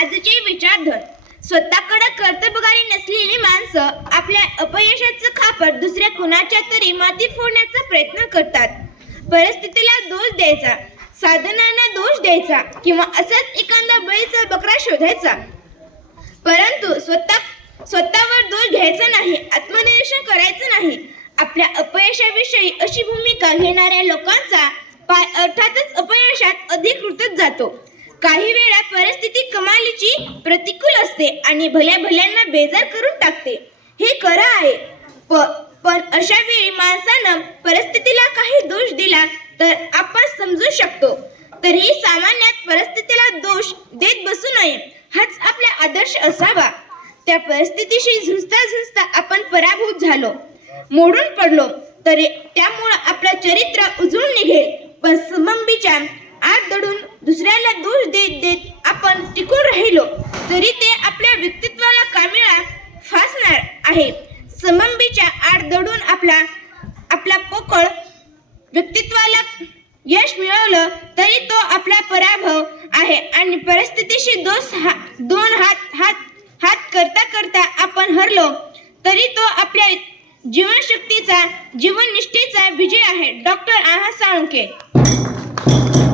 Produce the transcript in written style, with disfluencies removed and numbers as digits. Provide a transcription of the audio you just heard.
आजचे विचारधर. स्वतःकडे कर्तबगारी नसलेली माणसं आपल्या अपयशाचं खापर दुसऱ्या कुणाच्या तरी माती फोडण्याचा प्रयत्न करतात. परिस्थितीला दोष द्यायचा, साधनांना दोष द्यायचा किंवा असंच एखादा बळीचा बकरा शोधायचा. परंतु स्वतःवर दोष घ्यायचा नाही, आत्मनिरीक्षण करायचं नाही. आपल्या अपयशाविषयी अशी भूमिका घेणाऱ्या लोकांचा पाय अर्थातच अपयशात अधिक रुतत जातो. काही वेळा परिस्थिती कमालीची प्रतिकूल असते आणि भल्या भल्यांना बेजार करून टाकते, हे खरं आहे. पण अशा वेळी माणसानं परिस्थितीला काही दोष दिला तर आपण समजू शकतो. तरीही सामान्यात परिस्थितीला दोष देत बसू नये, हाच आपला आदर्श असावा. त्या परिस्थितीशी झुंजता झुंजता आपण पराभूत झालो, मोडून पडलो तरी त्यामुळे आपलं चरित्र उजळून निघेल. पण समंबीच्या आत दडून दुसऱ्याला दोष देत देत आपण टिकून राहिलो तरी ते आपल्या व्यक्तित्वाला कामिळा फासणार आहे. समंबीच्या आड दडून आपला पोकळ व्यक्तित्वाला यश मिळवलं तरी तो आपला पराभव आहे आणि परिस्थितीशी दोन हात करता करता आपण हरलो तरी तो आपल्या जीवनशक्तीचा जीवननिष्ठेचा विजय आहे. डॉक्टर आहा साळुंखे.